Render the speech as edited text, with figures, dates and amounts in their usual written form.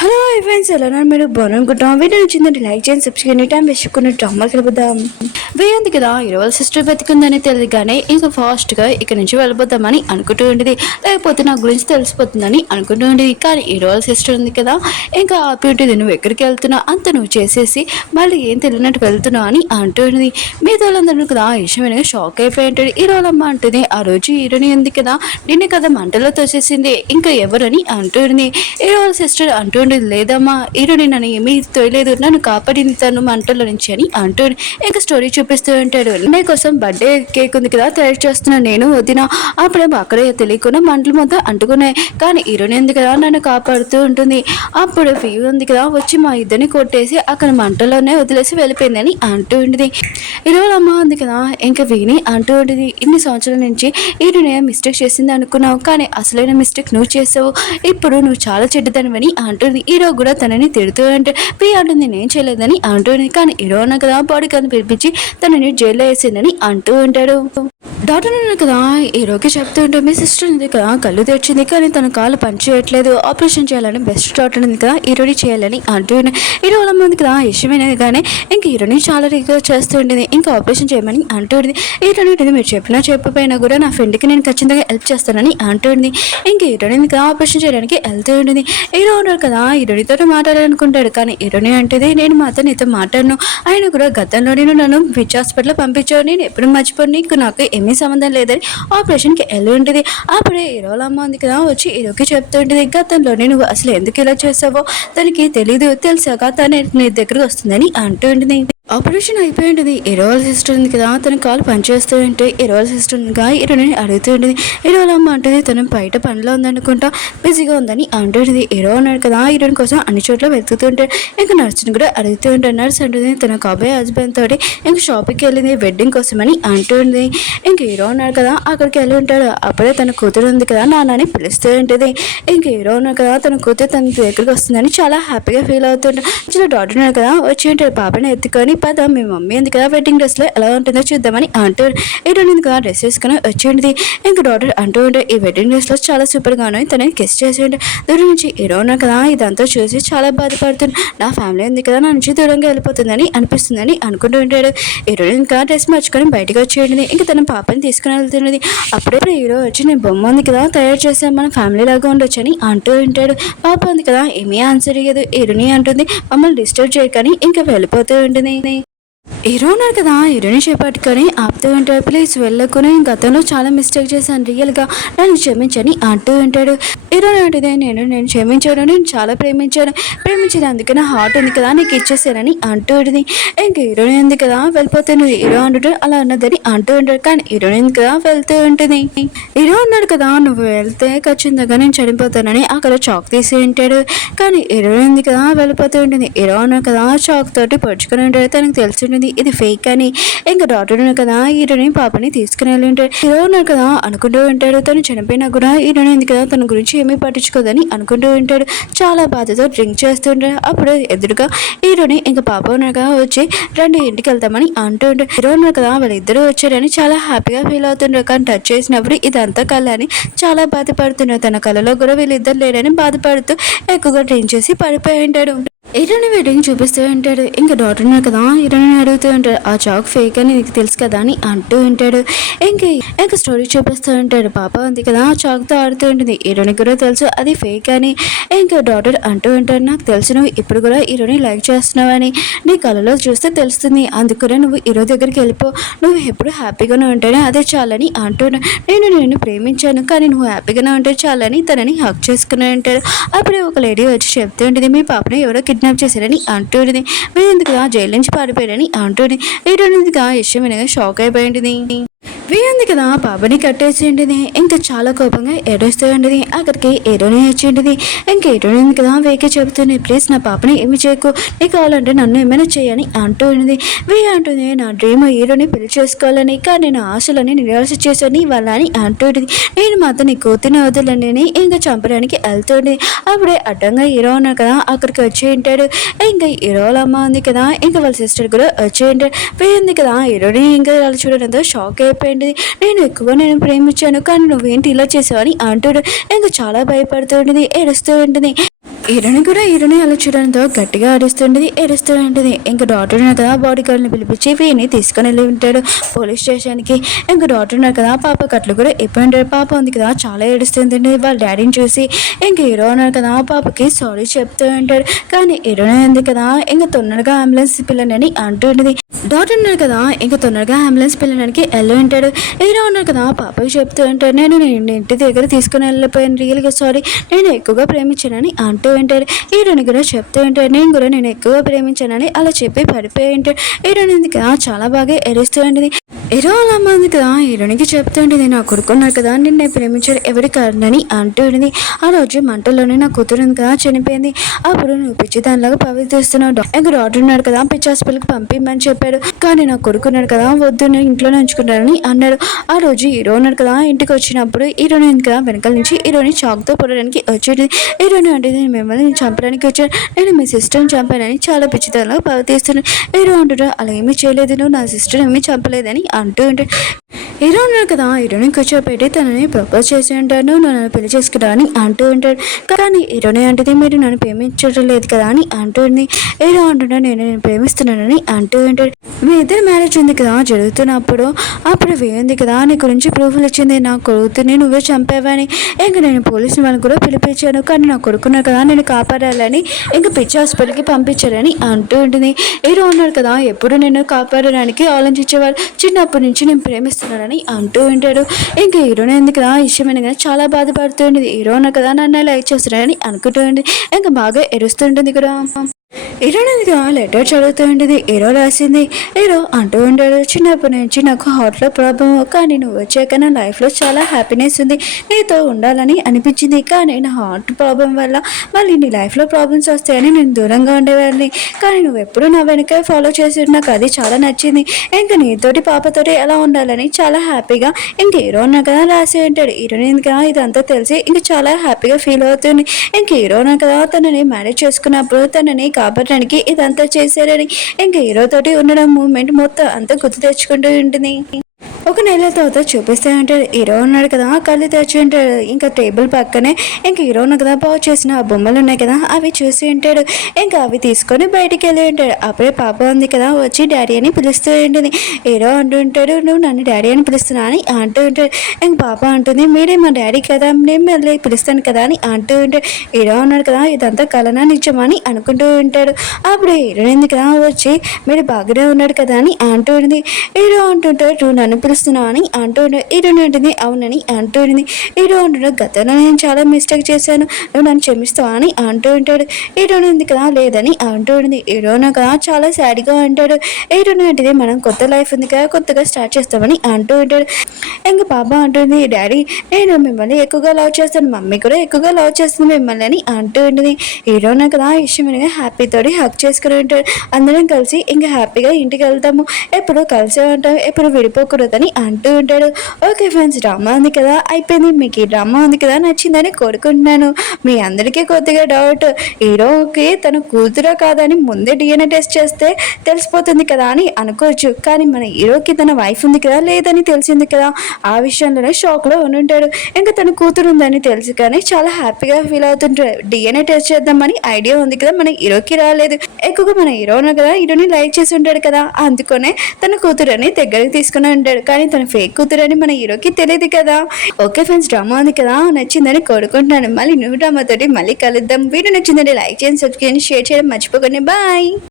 Hello friends, ఎలా ఉన్నారు? మీరు బాగునుకుంటాం. వీడియో నచ్చిందంటే లైక్ చేయండి, సబ్స్క్రైబ్ టైం వేసుకున్న డ్రామా కలుపుదాం. వేయంది కదా ఇరవై సిస్టర్ బతికుందని తెలియగానే ఇంకా ఫాస్ట్గా ఇక్కడ నుంచి వెళ్ళిపోతామని అనుకుంటూ ఉండేది. లేకపోతే నా గురించి తెలిసిపోతుందని అనుకుంటూ ఉండేది. కానీ ఇరవై సిస్టర్ ఉంది కదా, ఇంకా ఆపేటిది నువ్వు ఎక్కడికి వెళ్తున్నావు అంత నువ్వు చేసేసి మళ్ళీ ఏం తెలియనట్టు వెళ్తున్నావు అని అంటూ ఉండేది. మిగతా వాళ్ళందరూ కదా ఆ విషయం వినగా షాక్ అయిపోయి ఉంటాడు. అమ్మ అంటుంది, ఆ రోజు హీరోని ఉంది కదా నిన్ను కదా మంటలో తోసేసింది, ఇంకా ఎవరని అంటూ ఉంది. హీరో సిస్టర్ అంటూ ఉండేది, లేదమ్మా హీరోని నన్ను ఏమీ తోయలేదు, నన్ను కాపాడింది తను మంటల నుంచి అని అంటూ ఇంకా స్టోరీ చూపిస్తూ ఉంటాడు. నీ కోసం బర్త్డే కేక్ ఉంది కదా తయారు చేస్తున్నా నేను వదిన, అప్పుడే అక్కడే తెలియకుండా మంటలు మొత్తం అంటుకున్నాయి. కానీ హీరోని ఉంది కదా నన్ను కాపాడుతూ ఉంటుంది. అప్పుడు ఫీవ్ ఉంది కదా వచ్చి మా ఇద్దరిని కొట్టేసి అక్కడ మంటలోనే వదిలేసి వెళ్ళిపోయిందని అంటూ ఉండేది. హీరోల అమ్మ ఉంది కదా ఇంకా విని అంటూ ఉండేది, ఇన్ని సంవత్సరాల నుంచి హీరోని మిస్టేక్ చేసింది అనుకున్నావు, కానీ అసలైన మిస్టేక్ నువ్వు చేసావు, ఇప్పుడు నువ్వు చాలా చెడ్డదనివని అంటుంది. హీరో కూడా తనని తిడుతూ అంటే పి అంటుంది నేను చేయలేదని అంటుంది. కానీ హీరో అన్న కదా బాడీ కని పిలిపించి తనని జైల్లో వేసిందని అంటూ ఉంటాడు. డాక్టర్ కదా హీరోకి చెప్తూ ఉంటే మీ సిస్టర్ ఉంది కదా కళ్ళు తెచ్చింది, కానీ తన కాళ్ళు పని చేయట్లేదు, ఆపరేషన్ చేయాలని బెస్ట్ డాక్టర్ ఉంది కదా హీరోని చేయాలని అంటూ హీరో వాళ్ళ ఉంది కదా ఇష్టమైనది. కానీ ఇంక హీరోని చాలా రీగా చేస్తూ ఉండేది, ఇంకా ఆపరేషన్ చేయమని అంటూ ఉంది. హీరోని మీరు చెప్పినా చెప్పకపోయినా కూడా నా ఫ్రెండ్కి నేను ఖచ్చితంగా హెల్ప్ చేస్తానని అంటూ ఉంది. ఇంక హీరోని కదా ఆపరేషన్ చేయడానికి వెళ్తూ ఉండేది. హీరో ఉన్నారు కదా హీరోనితో మాట్లాడాలనుకుంటాడు, కానీ హీరోని అంటే నేను మాత్రం నీతో మాట్లాడను, ఆయన కూడా గతంలో నేను నన్ను పిచ్ హాస్పిటల్ పంపించావు, నేను ఎప్పుడు మర్చిపోను, నీకు నాకు ఏమీ సంబంధం లేదని ఆపరేషన్కి వెళ్ళి ఉంటుంది. అప్పుడే హీరోల అమ్మ ఉంది కదా వచ్చి హీరోకి చెప్తూ ఉంటుంది, గతంలోనే నువ్వు అసలు ఎందుకు ఇలా చేసావో తనకి తెలీదు, తెలిసాక తన నీ దగ్గరకు వస్తుందని అంటూ ఉంటుంది. ఆపరేషన్ అయిపోయి ఉంటుంది. హీరోల సిస్టర్ ఉంది కదా తన కాలు పనిచేస్తూ ఉంటే హీరోల సిస్టర్ ఉందిగా హీరోని అడుగుతూ ఉంటుంది. హీరోల అమ్మ అంటుంది తను బయట పనిలో ఉందనుకుంటా బిజీగా ఉందని అంటుంది. హీరో ఉన్నాడు కదా హీరోయిన్ కోసం అన్ని చోట్ల వెతుకుతుంటాడు. ఇంకా నర్సుని కూడా అడుగుతూ ఉంటాడు. నర్స్ అంటుంది తన కాబోయే హస్బెండ్ తోటి ఇంకా షాపింగ్కి వెళ్ళింది వెడ్డింగ్ కోసమని అంటుంది. ఇంక హీరో ఉన్నాడు కదా అక్కడికి వెళ్ళి ఉంటాడు. అప్పుడే తన కూతురు ఉంది కదా నాన్నని పిలుస్తూ ఉంటుంది. ఇంక హీరో ఉన్నాడు కదా తన కూతురు తన దగ్గరికి వస్తుందని చాలా హ్యాపీగా ఫీల్ అవుతుంటాడు. చిన్న డాక్టర్ ఉన్నాడు కదా వచ్చి ఉంటాడు, పాపని ఎత్తుకొని పద మీ మమ్మీ ఉంది కదా వెడ్డింగ్ డ్రెస్ లో ఎలా ఉంటుందో చూద్దామని అంటాడు. హీరోయిన్ కదా డ్రెస్ వేసుకుని వచ్చేది. ఇంకా డాక్టర్ అంటూ ఉంటే ఈ వెడ్డింగ్ డ్రెస్ లో చాలా సూపర్ గా ఉన్నాయి, తనని కిస్ చేసి ఉంటే దూరం నుంచి హీరో ఉన్నా కదా ఇదంతా చూసి చాలా బాధపడుతుంది. నా ఫ్యామిలీ ఉంది కదా నా నుంచి దూరంగా వెళ్ళిపోతుందని అనిపిస్తుందని అనుకుంటూ ఉంటాడు. హీరోయిన్ ఇంకా డ్రెస్ మార్చుకొని బయటకు వచ్చేయండి. ఇంకా తన పాపని తీసుకుని వెళ్తున్నది. అప్పుడే హీరో వచ్చి నేను బొమ్మ ఉంది కదా తయారు చేసాం మన ఫ్యామిలీ లాగా ఉండొచ్చు అని అంటూ ఉంటాడు. పాప ఉంది కదా ఏమీ ఆన్సర్ ఇయ్యదు. హీరోని అంటుంది మమ్మల్ని డిస్టర్బ్ చేయకని ఇంకా వెళ్ళిపోతూ ఉంటుంది. హీరో ఉన్నారు కదా హీరోని చేపట్టుకొని ఆపుతూ ఉంటాడు. ప్లీజ్ వెళ్ళకుని గతంలో చాలా మిస్టేక్ చేశాను, రియల్గా నన్ను క్షమించని అంటూ ఉంటాడు. హీరో అంటుంది నేను క్షమించాను, నేను చాలా ప్రేమించేది అందుకే నా హార్ట్ ఉంది కదా నీకు ఇచ్చేసానని అంటూ ఉంటుంది. ఇంకా హీరోని ఉంది కదా వెళ్ళిపోతున్నది. హీరో అంటుంటే అలా అన్నదని అంటూ ఉంటాడు. కానీ హీరోని ఉంది కదా వెళ్తూ ఉంటుంది. హీరో ఉన్నాడు కదా నువ్వు వెళ్తే ఖచ్చితంగా నేను చనిపోతానని అక్కడ చాక్ తీసి ఉంటాడు. కానీ హీరోని ఉంది కదా వెళ్ళిపోతూ ఉంటుంది. హీరో ఉన్నాడు కదా చాక్ తోటి పొడుచుకొని ఉంటాడు. తనకు తెలిసి ఉంటుంది ఇది ఫేక్ అని. ఇంకా డాక్టర్ కదా హీరోని పాపని తీసుకుని వెళ్ళి ఉంటాడు. హీరో ఉన్నారు కదా అనుకుంటూ ఉంటాడు తను చనిపోయినా కూడా హీరోని ఉంది కదా తన గురించి ఏమీ పట్టించుకోదని అనుకుంటూ ఉంటాడు. చాలా బాధతో డ్రింక్ చేస్తూ ఉంటాడు. అప్పుడు ఎదురుగా హీరోని ఇంకా పాప ఉన్నారు కదా వచ్చి రెండు ఇంటికి వెళ్తామని అంటూ ఉంటాడు. హీరో ఉన్నారు కదా వాళ్ళిద్దరూ వచ్చారని చాలా హ్యాపీగా ఫీల్ అవుతుంటారు. కానీ టచ్ చేసినప్పుడు ఇదంతా కళ అని చాలా బాధపడుతున్నాడు. తన కళలో కూడా వీళ్ళిద్దరు లేరని బాధపడుతూ ఎక్కువగా డ్రింక్ చేసి పడిపోయి ఉంటాడు. హీరోని వెడ్డింగ్ చూపిస్తూ ఉంటాడు. ఇంకా డాక్టర్ ఉన్నారు కదా హీరోని అడుగుతూ ఉంటాడు ఆ చాక్ ఫేక్ అని నీకు తెలుసు కదా అని అంటూ ఉంటాడు. ఇంకా స్టోరీ చూపిస్తూ ఉంటాడు. పాప ఉంది కదా చాక్తో ఆడుతూ ఉంటుంది. హీరోని కూడా తెలుసు అది ఫేక్ అని. ఇంకా డాక్టర్ అంటూ ఉంటాడు నాకు తెలుసు నువ్వు ఇప్పుడు కూడా హీరోని లైక్ చేస్తున్నావని, నీ కళలో చూస్తే తెలుస్తుంది, అందుకనే నువ్వు హీరో దగ్గరికి వెళ్ళిపో, నువ్వు ఎప్పుడు హ్యాపీగానే ఉంటానే అదే చాలని అంటున్నా. నేను ప్రేమించాను కానీ నువ్వు హ్యాపీగానే ఉంటే చాలని తనని హక్ చేసుకుని ఉంటాడు. అప్పుడే ఒక లేడీ వచ్చి చెప్తూ ఉంటుంది మీ పాపని ఎవరో కిడ్నాప్ చేశారని అంటుంది. మీరు ఎందుకుగా జైలు నుంచి పారిపోయారని అంటుంది. వీడుగా ఇష్టం వినగా షాక్ అయిపోయింది. వీంది కదా బాబాని కట్టేసేంటిది. ఇంకా చాలా కోపంగా ఏడుస్తూ ఉండేది. అక్కడికి హీరోని వచ్చేంటిది. ఇంకా హీరోని ఉంది కదా వేకే చెబుతుంది ప్లీజ్ నా పాపని ఏమి చేయకు, నీకు కావాలంటే నన్ను ఏమైనా చేయని అంటూ ఉన్నది. వీ అంటుంది నా డ్రీమ్ హీరోని పెళ్లి చేసుకోవాలని, కానీ నేను ఆశలని నిరాశ చేశాను వాళ్ళ అని అంటుంది. నేను మాత్రం నీ కూతుని వదలని ఇంకా చంపడానికి వెళ్తుంది. అప్పుడే అడ్డంగా హీరో ఉన్నారు కదా అక్కడికి వచ్చి ఉంటాడు. ఇంకా హీరోల అమ్మ ఉంది కదా ఇంకా వాళ్ళ సిస్టర్ కూడా వచ్చి ఉంటాడు. వీ ఉంది కదా హీరోని ఇంకా వాళ్ళు చూడడంతో షాక్ అయిపోయింది. నేను ప్రేమించాను కానీ నువ్వేంటి ఇలా చేసావని అంటాడు. ఇంకా చాలా భయపడుతూ ఉంటుంది, ఏడుస్తూ ఉంటుంది. హీరోని అలా చూడడంతో గట్టిగా అరుస్తుంటది, ఏడుస్తూ ఉంటుంది. ఇంకా డాక్టర్ ఉన్నారు కదా, బాడీ గార్డ్ని పిలిపించి వీని తీసుకొని వెళ్ళి ఉంటాడు పోలీస్ స్టేషన్కి. ఇంకా డాక్టర్ ఉన్నారు కదా, పాప కట్లు కూడా ఇప్పి ఉంటాడు. పాప ఉంది కదా, చాలా ఏడుస్తుంటుంది వాళ్ళ డాడీని చూసి. ఇంక హీరో ఉన్నారు కదా, పాపకి సారీ చెప్తూ ఉంటాడు. కానీ హీరోనే ఉంది కదా, ఇంకా తొందరగా అంబులెన్స్ పిల్లనని అంటూ ఉంటుంది. డాక్టర్ ఉన్నారు కదా, ఇంకా తొందరగా అంబులెన్స్ పిల్లడానికి వెళ్ళి ఉంటాడు. హీరో ఉన్నారు కదా, పాపకి చెప్తూ ఉంటాడు, నేను ఇంటి దగ్గర తీసుకుని వెళ్ళిపోయాను, రియల్గా సారీ, నేను ఎక్కువగా ప్రేమించానని అంటూ ఉంటాడు. హీరోని కూడా చెప్తూ ఉంటాడు, నేను ఎక్కువగా ప్రేమించానని అలా చెప్పి పడిపోయి ఉంటాడు. హీరోని కదా చాలా బాగా ఎరుస్తూ ఉంటుంది. హీరో అలా అమ్మ ఉంది కదా, హీరోనికి చెప్తూ ఉంటుంది, నా కొడుకున్నారు కదా, నిన్నే ప్రేమించాడు ఎవరి కారణని అంటూ ఉంటుంది. ఆ రోజు మంటల్లోనే నా కూతురు ఉంది కదా చనిపోయింది, అప్పుడు నువ్వు పిచ్చి దానిలాగా ప్రవర్తిస్తున్నావు. ఇంకా డాక్టర్ ఉన్నాడు కదా, పిచ్చి హాస్పిటల్కి పంపిమ్మని చెప్పాడు. కానీ నా కొడుకున్నాడు కదా, వద్దు నేను ఇంట్లోనే ఉంచుకుంటానని అన్నాడు. ఆ రోజు హీరో ఉన్నాడు కదా, ఇంటికి వచ్చినప్పుడు హీరోని కదా వెనకాల నుంచి హీరోని చాక్తో పొడడానికి వచ్చేది. హీరోని అంటే నేను మిమ్మల్ని చంపడానికి వచ్చాను, నేను మీ సిస్టర్ని చంపానని చాలా పిచ్చితనంగా ప్రవర్తిస్తున్నాను. హీరో అంటాడు, అలా ఏమీ చేయలేదు, నువ్వు నా సిస్టర్ ఏమీ చంపలేదని అంటూ ఉంటాడు. హీరో ఉన్నాడు కదా, హీరోని కూర్చోపెట్టి తనని ప్రపోజ్ చేసి ఉంటాను, నన్ను పెళ్లి చేసుకుంటా అని అంటూ ఉంటాడు. కానీ హీరోని అంటే మీరు నన్ను ప్రేమించడం లేదు కదా అని అంటుంది. హీరో అంటున్నాడు, నేను ప్రేమిస్తున్నానని అంటూ ఉంటాడు. మీ ఇద్దరు మ్యారేజ్ ఉంది కదా జరుగుతున్నప్పుడు అప్పుడు వేయింది కదా, నీ గురించి ప్రూఫ్లు ఇచ్చింది, నా కొడుకుని నువ్వే చంపావని. ఇంకా నేను పోలీసుని వాళ్ళని కూడా పిలిపించాను, కానీ నా కొడుకున్నా కదా నేను కాపాడాలని ఇంకా పిచ్చి హాస్పిటల్కి పంపించారని అంటూ ఉంటుంది. హీరో ఉన్నాడు కదా, ఎప్పుడు నేను కాపాడడానికి ఆలోచించేవారు, చిన్నప్పటి నుంచి నేను ప్రేమిస్తున్నానని అంటూ ఉంటాడు. ఇంకా హీరోని ఎందుకు కదా ఇష్టమైన కదా చాలా బాధపడుతుంది. హీరో ఉన్నా కదా నన్ను లైక్ చేస్తున్నానని అనుకుంటూ ఉంటుంది. ఇంకా బాగా ఎరుస్తుంటుంది కూడా. హీరోనిగా లెటర్ చదువుతూ ఉంటుంది. హీరో రాసింది. హీరో అంటూ ఉంటాడు, చిన్నప్పటి నుంచి నాకు హార్ట్లో ప్రాబ్లం, కానీ నువ్వు వచ్చాక నా లైఫ్లో చాలా హ్యాపీనెస్ ఉంది, నీతో ఉండాలని అనిపించింది. కానీ నా హార్ట్ ప్రాబ్లం వల్ల మళ్ళీ నీ లైఫ్లో ప్రాబ్లమ్స్ వస్తాయని నేను దూరంగా ఉండేవాడిని, కానీ నువ్వు ఎప్పుడు నా వెనక ఫాలో చేసి నాకు అది చాలా నచ్చింది. ఇంకా నీతోటి పాపతోటి ఎలా ఉండాలని చాలా హ్యాపీగా ఇంక హీరో కదా రాసి ఉంటాడు. హీరోని ఇంకా ఇదంతా తెలిసి ఇంక చాలా హ్యాపీగా ఫీల్ అవుతుంది. ఇంక హీరో కదా తనని మ్యారేజ్ చేసుకున్నప్పుడు తనని కాపాడడానికి ఇదంతా చేశారని ఇంకా హీరోతోటి ఉండడం మూమెంట్ మొత్తం అంతా గుర్తు తెచ్చుకుంటూ ఉంటుంది. ఒక నెల తర్వాత చూపిస్తే ఉంటాడు. హీరో ఉన్నాడు కదా, కళ్ళు తెచ్చి ఉంటాడు. ఇంకా టేబుల్ పక్కనే ఇంకా హీరో ఉన్న కదా బాగు చేసిన ఆ బొమ్మలు ఉన్నాయి కదా అవి చూసి ఉంటాడు. ఇంకా అవి తీసుకొని బయటికి వెళ్ళి ఉంటాడు. అప్పుడే పాప ఉంది కదా వచ్చి డాడీ అని పిలుస్తూ ఉంటుంది. హీరో అంటూ ఉంటాడు, నువ్వు నన్ను డాడీ అని పిలుస్తున్నా అని అంటూ ఉంటాడు. ఇంక పాప అంటుంది, మీరే మా డాడీ కదా, నేను మళ్ళీ పిలుస్తాను కదా అని అంటూ ఉంటాడు. హీరో ఉన్నాడు కదా, ఇదంతా కలనా నిజమా అని అనుకుంటూ ఉంటాడు. అప్పుడు హీరో ఉంది కదా వచ్చి మీరు బాగానే ఉన్నాడు కదా అని అంటూ ఉంటుంది. హీరో అంటుంటాడు, నువ్వు నన్ను పిలుస్తున్నావు అని అంటూ హీరోని ఉంటుంది. అవునని అంటూ ఉంటుంది. హీరో అంటాడు, గతంలో నేను చాలా మిస్టేక్ చేశాను, నువ్వు నన్ను క్షమిస్తావా అని అంటూ ఉంటాడు. హీరోని ఉంది కదా లేదని అంటూ ఉంటుంది. హీరోని కదా చాలా సాడ్గా అంటాడు. హీరోని అంటే మనం కొత్త లైఫ్ ఉంది కదా కొత్తగా స్టార్ట్ చేస్తామని అంటూ ఉంటాడు. ఇంకా పాప అంటుంది, డాడీ నేను మిమ్మల్ని ఎక్కువగా లవ్ చేస్తాను, మమ్మీ కూడా ఎక్కువగా లవ్ చేస్తుంది మిమ్మల్ని అని అంటూ ఉంటుంది. హీరోని కదా ఇష్టమైన హ్యాపీతోటి హక్ చేసుకుని ఉంటాడు. అందరం కలిసి ఇంకా హ్యాపీగా ఇంటికి వెళ్తాము, ఎప్పుడు కలిసే ఉంటాము, ఎప్పుడు విడిపోకూడదని అంటూ ఉంటాడు. ఓకే ఫ్రెండ్స్, డ్రామా ఉంది కదా అయిపోయింది. మీకు ఈ డ్రామా ఉంది కదా నచ్చిందని కోరుకుంటున్నాను. మీ అందరికీ కొద్దిగా డౌట్, హీరోకి తన కూతురా కాదని ముందే DNA టెస్ట్ చేస్తే తెలిసిపోతుంది కదా అని అనుకోవచ్చు, కానీ మన హీరోకి తన వైఫ్ ఉంది కదా లేదని తెలిసింది కదా, ఆ విషయంలోనే షాక్లో ఉంటాడు. ఇంకా తన కూతురు ఉందని తెలుసు కానీ చాలా హ్యాపీగా ఫీల్ అవుతుంటాడు. DNA టెస్ట్ చేద్దామని ఐడియా ఉంది కదా మన హీరోకి రాలేదు. ఎక్కువగా మన హీరో ఉన్నా కదా హీరోని లైక్ చేసి ఉంటాడు కదా, అందుకనే తన కూతురని దగ్గరికి తీసుకుని ఉంటాడు, కానీ తన ఫేక్ కూతురని మన హీరోకి తెలియదు కదా. ఓకే ఫ్రెండ్స్, డ్రామా ఉంది కదా నచ్చిందని కోరుకుంటున్నాను. మళ్ళీ న్యూ డ్రామా తోటి మళ్ళీ కలుద్దాం. వీడియో నచ్చిందంటే లైక్ చేయండి, సబ్స్క్రైబ్ చేయండి, షేర్ చేయడం మర్చిపోకండి. బాయ్.